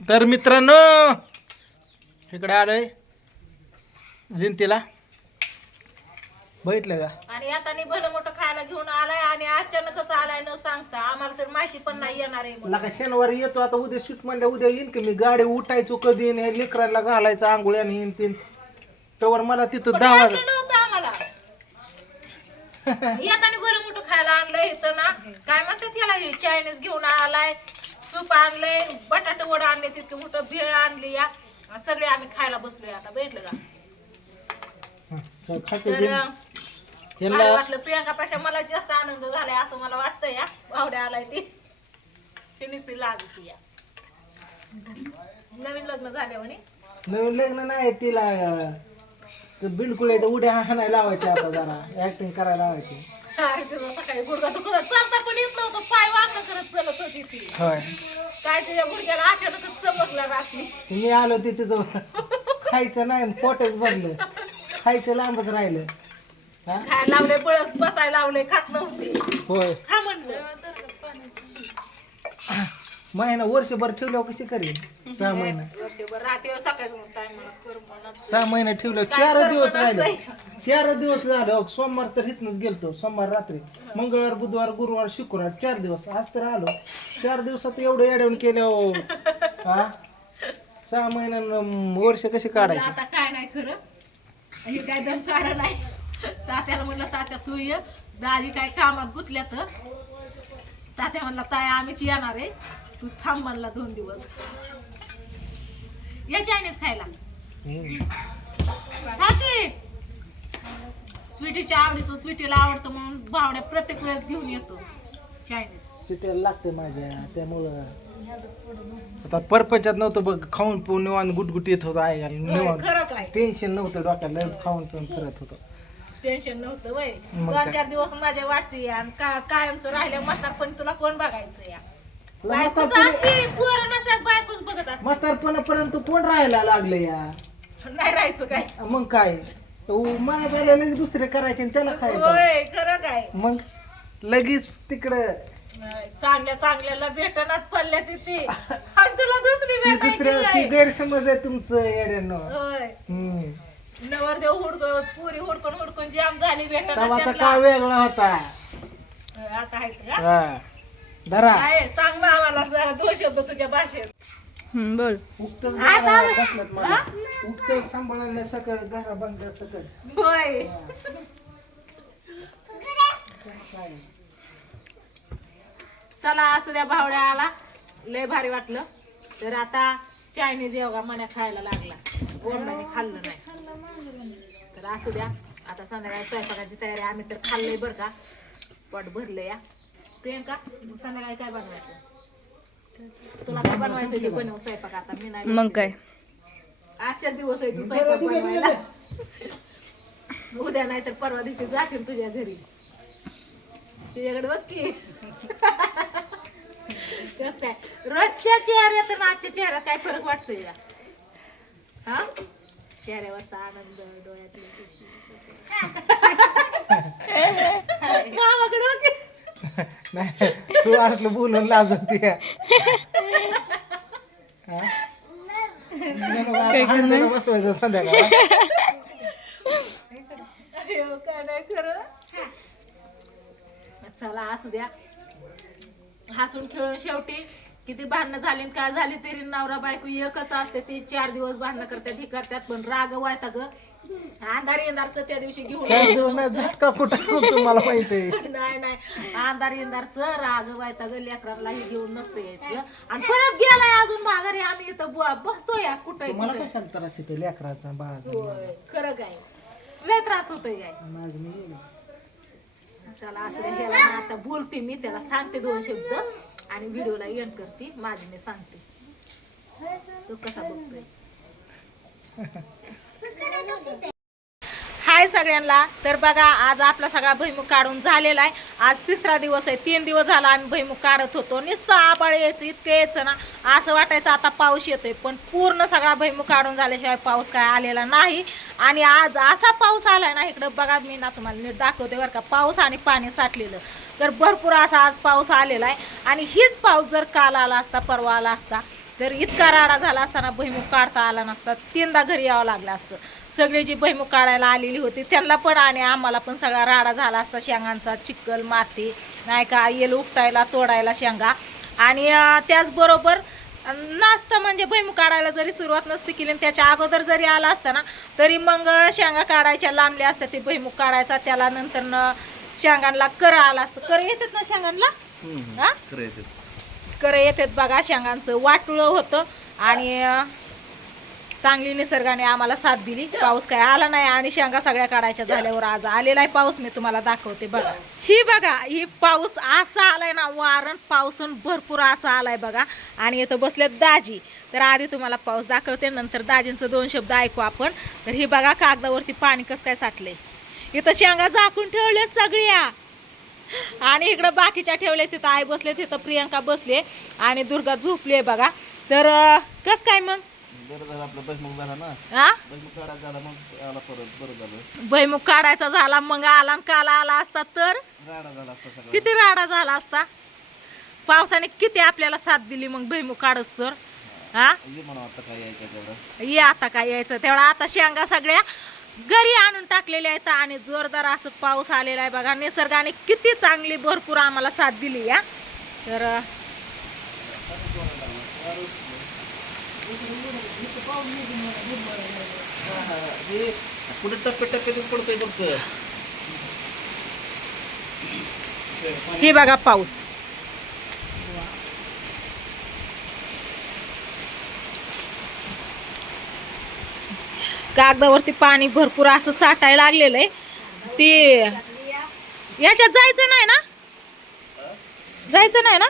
तर मित्रांनो इकडे आलोय. जयंतीला बघितलं का? आणि आता भलं मोठं खायला घेऊन आलाय आणि अचानकच आलाय न सांगता. आम्हाला तर माहिती पण नाही येणार आहे म्हणून. लका शनिवारी येतो आता उद्या शूट म्हणल्या उद्या येईन की मी. गाडी उठायचो कधी येईन हे लेकरांना घालायचं आंघोळ्याने येईन तीन. तवर मला तिथं पण दहा नव्हतं आम्हाला. येताना भलं मोठं खायला आणलंय इथं ना. काय म्हणतात त्याला हे? चायनीज घेऊन आलाय. सूप आणलंय बटाटे वडा आणले तितके मोठं भेळ आणली या. सगळे आम्ही खायला बसलोय आता बघितलं का? तर. मला वाटलं प्रियांकापेक्षा मला जास्त आनंद झालाय असं मला वाटतं या. भावड्या आलाय ती. तिनेच ती लागती या. नवीन लग्न झाले म्हणे. नवीन लग्न नाही तिला बिलकुल उड्या हाणायला लावायचे आता जरा ऍक्टिंग करायला लावायची. सकाळी गुडघा दुखत चालता पण येत नव्हतं. पाय करत चलत होती ती. होय. काय तिच्या गुडघ्याला अचानकच चमकला रात्री. मी आलो तिच्याजवळ खायचं नाही पोटच भरलं. खायचं लांबच राहिलं. हा? खायला लावले पळस बसायला लावले खात नव्हती. होय. हा म्हणलं. महिना वर्षभर ठेवल्यावर कशी करेल सहा महिना. वर्षभर सहा महिने ठेवलं चार दिवस राहिले. चार दिवस झालं सोमवार तर इथनच गेलतो सोमवार रात्री. मंगळवार बुधवार गुरुवार शुक्रवार चार दिवस. आज तर आलो. चार दिवसात एवढं येडवून केलं हा? सहा महिन्यानं वर्ष कशी काढायची? आता काय नाही खरं. हे काय दम काढा नाही. तात्याला म्हणलं तात्या तू ये. दाजी काय कामात गुतल्या तर तात्या म्हणला ताय आम्हीच येणार आहे. तू थांब म्हणला दोन दिवस. या चायनीज खायला. हम्म. स्वीटीच्या आवडीचं स्वीटीला आवडतं म्हणून भावड्या प्रत्येक वेळेस घेऊन येतो. चायनीज लागते माझ्या त्यामुळं. आता परपंचात नव्हतं बघ खाऊन पिऊन निवान गुटगुट येत होतं खरं काय? टेन्शन नव्हतं डोक्याला लय खाऊन पिऊन फिरत होतं. टेन्शन नव्हतं वय. मग दोन काय? चार दिवस माझ्या वाटते आणि का कायमचं राहिल्या म्हातारपणी तुला कोण बघायचं या? बायकोच असते पोरं नसतात बायकोच बघत असते. म्हातारपणापर्यंत कोण राहायला लागलं या? नाही राहायचं काय? मग काय? मला पहिल्या लगेच दुसरे करायचे आणि त्याला खायचं होय खरं काय? मग लगेच तिकडं चांगल्या चांगल्याला भेटणार पडल्या तिथे. आणि तुला दुसरी ती भेटायची ती नाही. गैरसमज आहे तुमचं येड्यानं. होय. नवरदेव हुडकून पुरी हुडकून हुडकून जाम झाली तवाचा. काळ वेगळा होता? आता का? हा. धरा. काय सांग ना आम्हाला जरा दोन शब्द तुझ्या भाषेत. बोल. घराला बसल्यात मला. उगतच सांभाळायला सकळ घरा बंद सकळ होय चला असू द्या भावड्या आला. लय भारी वाटलं. तर आता चायनीज योगा मण्या खायला लागला. ओरडाने खाल्लं नाही. तर असू द्या आता संध्याकाळी स्वयंपाकाची तयारी आम्ही तर खाल्लंय बरं का. पोट भरलं या. प्रियंका संध्याकाळी काय बनवायचं? तुला काय बनवायचं ते बनव स्वयंपाक आता. मी नाही मग काय? आजच्या दिवस आहे तू स्वयंपाक बनवायला. उद्या नाही तर परवा दिवशी जाशील तुझ्या घरी. तुझ्याकडे बघ की. कस काय? रोजच्या चेहऱ्यात आणि आजच्या चेहऱ्यात काय फरक वाटतोय का? हा? चेहऱ्यावरचा आनंद डोळ्यातली खुशी. मामाकडे बघ की. नाही तू असलं बोलून लाजवती बसवायचं संध्याकाळ अयो, काय नाही खरं चला असू द्या. हसून खेळून शेवटी किती भांडणं झाली काय झाली तरी नवरा बायको एकच असते ते चार दिवस भांडणं करतात हे करतात पण राग वायता ग. अंधार येणारच त्या दिवशी घेऊन खेळ झटका कुठं तुम्हाला माहिती आहे? नाही नाही. अंधार येणारच राग वायता ग लेकरांना हे घेऊन नसतं यायचं. आणि परत गेलाय अजून माघारी आम्ही इथं ब- बघतोय या कुठं तुम्हाला कशाला त्रास येतो लेकराचा बाळाचा? होय खरं काय? लय त्रास होतोय काय? माझं मी गेलो. चला असं ह्याला ना आता बोलते मी त्याला सांगते दोन शब्द आणि व्हिडिओला एंड करते. माझी मी सांगते. तो कसा बघतोय? हाय सगळ्यांना. तर बघा आज आपला सगळा भुईमुख काढून झालेला आहे. आज तिसरा दिवस आहे. तीन दिवस झाला आम्ही भुईमुख काढत होतो. नुसतं आबाळ यायचं इतकं यायचं ना. असं वाटायचं आता पाऊस येतोय. पण पूर्ण सगळा भुईमुख काढून झाल्याशिवाय पाऊस काय आलेला नाही. आणि आज असा पाऊस आला ना इकडं बघा मी ना तुम्हाला नीट दाखवते बरं का. पाऊस आणि पाणी साठलेलं. तर भरपूर असा आज पाऊस आलेला आहे. आणि हीच पाऊस जर काल आला असता परवा आला असता तर इतका राडा झाला असताना भैमुख काढता आला नसता. तीनदा घरी यावं लागलं असतं. सगळे जी भैमुख काढायला आलेली होती त्यांना पण आणि आम्हाला पण सगळा राडा झाला असता. शेंगांचा चिखल माती नाही का येल उपटायला तोडायला शेंगा. आणि त्याचबरोबर नाचतं म्हणजे भैमुख काढायला जरी सुरुवात नसती केली त्याच्या अगोदर जरी आला असता ना तरी मग शेंगा काढायच्या लांबल्या असत्या. ते भैमुख काढायचा त्याला नंतर न शेंगांना कर आला असतं. कर येतात ना शेंगांना? हा? कर येतात बघा शेंगांचं वाटुळं होतं आणि चांगली निसर्गाने आम्हाला साथ दिली. पाऊस काय आला नाही आणि शेंगा सगळ्या काढायच्या झाल्यावर आज आलेला आहे पाऊस मी तुम्हाला दाखवते बघा. ही बघा ही पाऊस असा आलाय ना वारण पाऊसून भरपूर असा आलाय बघा. आणि इथं बसले दाजी. तर आधी तुम्हाला पाऊस दाखवते नंतर दाजींचं दोन शब्द ऐकू आपण. तर ही बघा कागदावरती पाणी कसं काय साठलंय. इथं शेंगा झाकून ठेवले सगळ्या. आणि इकडं बाकीच्या ठेवले तिथं आई बसले तिथं प्रियंका बसले आणि दुर्गा झोपली बघा. तर कस काय मग? हा भैमुख काढायचा झाला मग आला काला आला असता तर? किती राडा झाला असता? पावसाने किती आपल्याला साथ दिली मग भैमुख काढस तर? हा. ये म्हणा आता काय यायचं तेवढं. ये आता काय यायचं तेवढा. आता शेंगा सगळ्या घरी आणून टाकलेल्या आहेत आणि जोरदार असं पाऊस आलेला आहे बघा. निसर्गाने किती चांगली भरपूर आम्हाला साथ दिली या तर कुठे टप्पे टप्पे पडतोय फक्त? हे बघा पाऊस. कागदावरती पाणी भरपूर असं साठायला लागलेलं आहे. ते याच्यात जायचं नाही ना? जायचं नाही ना?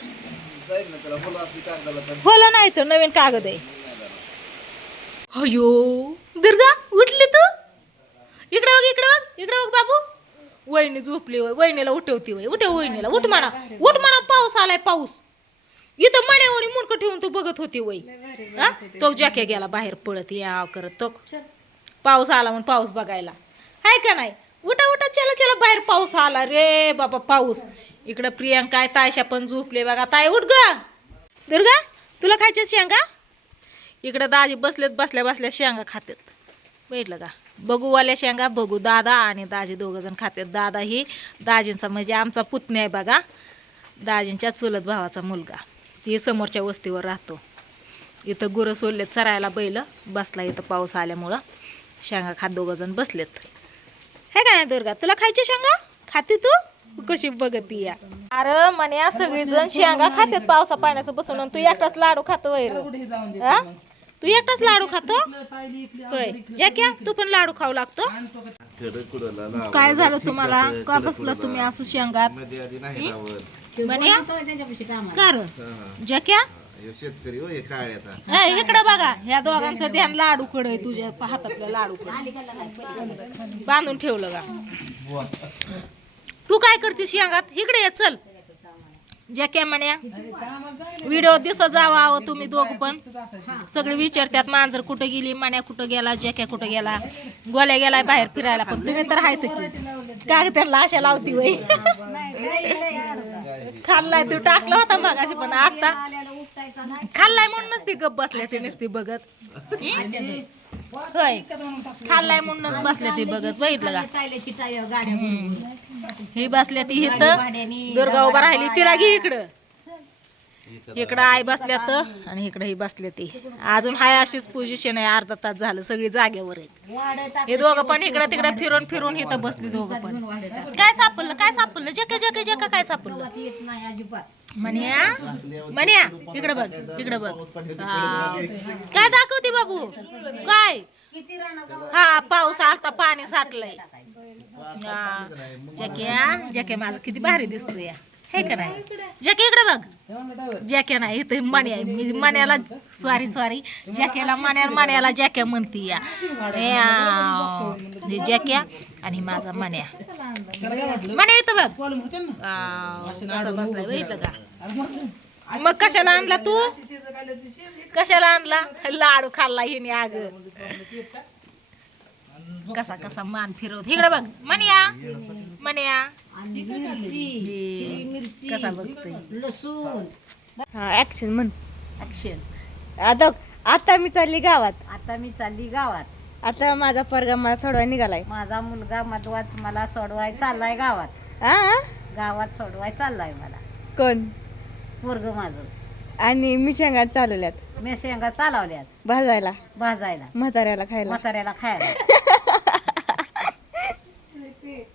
होला नाही तर नवीन कागद आहे. अयो दुर्गा उठली तू? इकडे बघ इकडे बघ इकडे बघ बाबू. वहिनी झोपली वय वहिनीला उठवती वय उठव वहिनीला उठ म्हणा. उठ म्हणा पाऊस आलाय पाऊस. इथं मण्यावणी मुंडकं ठेवून तू बघत होती वय हा? तो जॅके गेला बाहेर पळत या करत तो. पाऊस आला म्हणून पाऊस बघायला. हाय का नाही? उठा उठा चला चला बाहेर पाऊस आला. रे बाबा पाऊस. इकडं प्रियांका आहे तायशा पण झोपले बघा. ताय उठ ग. दुर्गा तुला खायच्या शेंगा? इकडं दाजी बसलेत बसल्या बसल्या शेंगा खातात बैठलं का? बघूवाल्या शेंगा बघू दादा आणि दाजी दोघं जण खातात दादा ही दाजींचा म्हणजे आमचा पुतण्या आहे बघा. दाजींच्या चुलत भावाचा मुलगा. ती समोरच्या वस्तीवर राहतो. इथं गुरं सोडलेत चरायला बैल. बसला इथं पाऊस आल्यामुळं. शेंगा खात दोघं जण बसलेत. हे का नाही दुर्गा? तुला खायच्या शेंगा? खाते तू? कशी बघती या. अरे म्हणे सगळीजण शेंगा खातात पावसा पाण्याचं बसून आणि तू एकटाच लाडू खातो वैर. हा तू एकटाच लाडू खातो? होय. जॅक्या तू पण लाडू खाऊ लागतो. काय झालं तुम्हाला? का बसला तुम्ही असं शेंगात? मध्ये आधी नाही लावत. म्हणे का र? शेतकरी हो हे काळे आता. ए, इकडं बघा ह्या दोघांचं ध्यान लाडू कडे तुझ्या हातातल्या लाडू बांधून ठेवलं का? तू काय करते शेंगात? इकडे ये चल. जॅक्या म्हण्या व्हिडिओ दिसत जावा अहो तुम्ही दोघं पण. सगळे विचारतात मांजर कुठं गेली मान्या कुठं गेला जॅक्या कुठं गेला गोल्या गेलाय बाहेर फिरायला पण. तुम्ही तर हायत की. काय त्यांना आशा लावती वय? खाल्लाय तू टाकला होता मगाशी पण. आता खाल्लाय म्हणूनच ती गप बसल्या ते नुसती बघत. होय. खाल्लाय म्हणूनच बसल्या ती बघत. बघितलं का? ही बसल्या ती इथं दुर्गा उभा राहिली. तिला घे इकडं. इकडं आई बसल्या तर आणि इकडं ही बसल्या ती. अजून हाय अशीच पोझिशन आहे. अर्धा तास झालं. सगळी जागेवर आहेत. हे दोघं पण इकडं तिकडं फिरून फिरून इथं बसली दोघं पण. काय सापडलं? काय सापडलं? जका जे जका काय सापडलं? म्हण्या म्हण्या इकडे बघ इकडे बघ. काय दाखवते बाबू? काय? हा पाऊस आता पाणी साठलंय. हा. जॅक्या जॅक्या माझं किती भारी दिसतोय. हे का नाही? जॅके इकडे बघ. जॅक्या नाही इथं मणी आहे. मी मण्याला सॉरी सॉरी जॅक्याला मण्या मण्याला जॅक्या म्हणती या. हे, जॅक्या आणि माझा मण्या मण्या इथं बघ. आ, कसा बसलाय बघितलं का? मग कशाला आणला तू? कशाला आणला? लाडू खाल्ला हिने अग कसा कसा मान फिरवत. इकडे बघ. मनिया. मनिया. हे, कसा बघतोय. लसूण. हा ऍक्शन म्हण. ऍक्शन आता आता मी चालली गावात. आता मी चालली गावात. आता माझा परगा मला सोडवाय निघालाय. माझा मुलगा मधवाच मला सोडवाय चाललाय गावात. गावात सोडवाय चाललाय मला. कोण? वर्ग माझं. आणि मी शेंगा चालवल्यात. मी शेंगा चालवल्यात. भाजायला. भाजायला. म्हाताऱ्याला खायला. म्हाताऱ्याला खायला.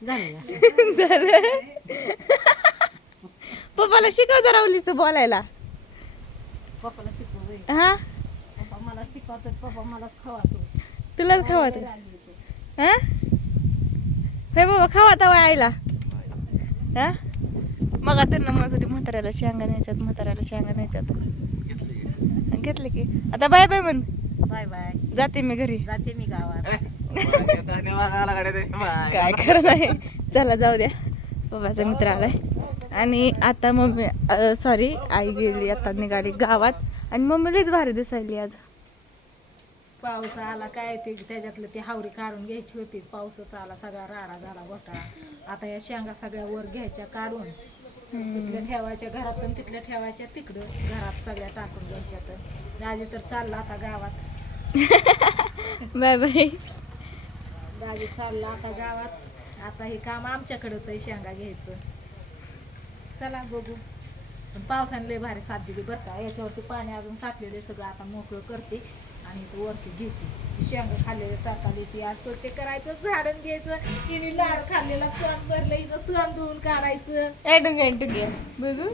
झालं. का? झालं पप्पाला शिकव जरा उलीस बोलायला. पप्पाला शिकवू हा? पप्पा मला शिकवतो पप्पा मला खवातो. तुलाच खावात? हा? होय बाबा खावात हवा आईला. हा? मग त्यांना म्हणत होती म्हाताऱ्याला शेंगा न्यायच्यात म्हाताऱ्याला शेंगा न्यायच्यात. घेतलं. की. आता बाय बाय म्हण. Bye bye. जाते मी घरी. जाते मी गावात. काय खरं नाही. चला जाऊ द्या. बाबाचा मित्र आलाय. आणि आता मम्मी सॉरी आई गेली आता निघाली गावात. आणि मम्मी लईच भारी दिसायली आज. पाऊस आला काय ते त्याच्यातलं ती हावरी काढून घ्यायची होती. पाऊसच आला सगळा राडा झाला घोटाळा. आता या शेंगा सगळ्या वर घ्यायच्या काढून. तिथल्या ठेवायच्या घरात आणि तिथल्या ठेवायच्या तिकडं. घरात सगळ्या टाकून घ्यायच्या तर. राजी तर चालला आता गावात. Bye bye. राजी चालला आता गावात. आता हे काम आमच्याकडंच आहे शेंगा घ्यायचं. चला बघू. पण पावसाने लय भारी साथ दिली बरं का. याच्यावरती पाणी अजून साठलेले सगळं. आता मोकळं करते. आणि तो वरती घेते. शेंगा खाल्लेले टाकाले ती आज स्वच्छ करायचं झाडून घ्यायचं तिने लाड खाल्लेला तण भरलं हिचं तण धुवून काढायचं. ए डुंगे डुंगे बघू